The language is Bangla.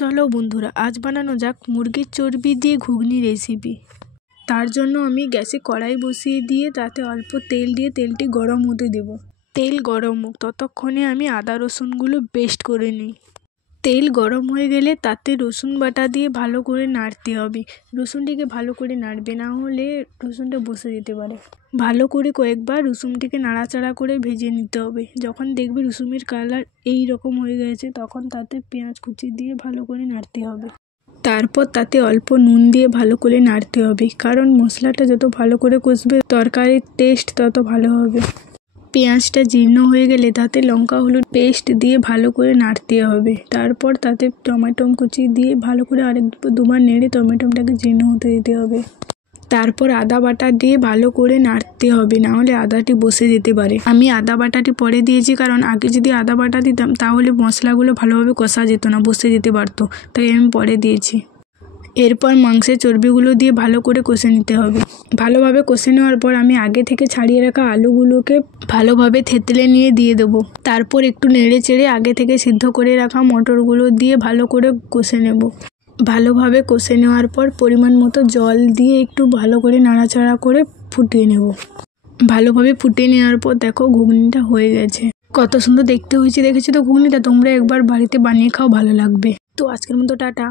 চলো বন্ধুরা, আজ বানানো যাক মুরগির চর্বি দিয়ে ঘুগনি রেসিপি। তার জন্য আমি গ্যাসে কড়াই বসিয়ে দিয়ে তাতে অল্প তেল দিয়ে তেলটি গরম হতে দেব। তেল গরম হোক ততক্ষণে আমি আদা রসুনগুলো পেস্ট করে নিই। তেল গরম হয়ে গেলে তাতে রসুন বাটা দিয়ে ভালো করে নাড়তে হবে। রসুনটিকে ভালো করে নাড়বে, না হলে রসুনটা বসে যেতে পারে। ভালো করে কয়েকবার রসুনটিকে নাড়াচাড়া করে ভেজে নিতে হবে। যখন দেখবে রসুনের কালার এই রকম হয়ে গেছে তখন তাতে পেঁয়াজ কুচি দিয়ে ভালো করে নাড়তে হবে। তারপর তাতে অল্প নুন দিয়ে ভালো করে নাড়তে হবে, কারণ মশলাটা যত ভালো করে কষবে তরকারির টেস্ট তত ভালো হবে। পেঁয়াজটা জীর্ণ হয়ে গেলে তাতে লঙ্কা হলুদ পেস্ট দিয়ে ভালো করে নাড়তে হবে। তারপর তাতে টমেটো কুচি দিয়ে ভালো করে দুবার নেড়ে টমেটোটাকে জীর্ণ হতে দিতে হবে। তারপর আদা বাটা দিয়ে ভালো করে নাড়তে হবে, না হলে আদাটি বসে যেতে পারে। আমি আদা বাটাটি পরে দিয়েছি, কারণ আগে যদি আদা বাটা দিতাম তাহলে মশলাগুলো ভালোভাবে কষা যেত না, বসে যেতে পারতো, তাই আমি পরে দিয়েছি। এরপর মাংসের চর্বিগুলো দিয়ে ভালো করে কষে নিতে হবে। ভালোভাবে কষে নেওয়ার পর আমি আগে থেকে ছাড়িয়ে রাখা আলুগুলোকে ভালোভাবে থেতলে নিয়ে দিয়ে দেবো। তারপর একটু নেড়ে চেড়ে আগে থেকে সিদ্ধ করে রাখা মটরগুলো দিয়ে ভালো করে কষে নেব। ভালোভাবে কষে নেওয়ার পর পরিমাণ মতো জল দিয়ে একটু ভালো করে নাড়াচাড়া করে ফুটিয়ে নেব। ভালোভাবে ফুটিয়ে নেওয়ার পর দেখো ঘুগনিটা হয়ে গেছে। কত সুন্দর দেখতে হয়েছে, দেখেছো তো ঘুগনিটা? তোমরা একবার বাড়িতে বানিয়ে খাও, ভালো লাগবে। তো আজকের মতো টাটা।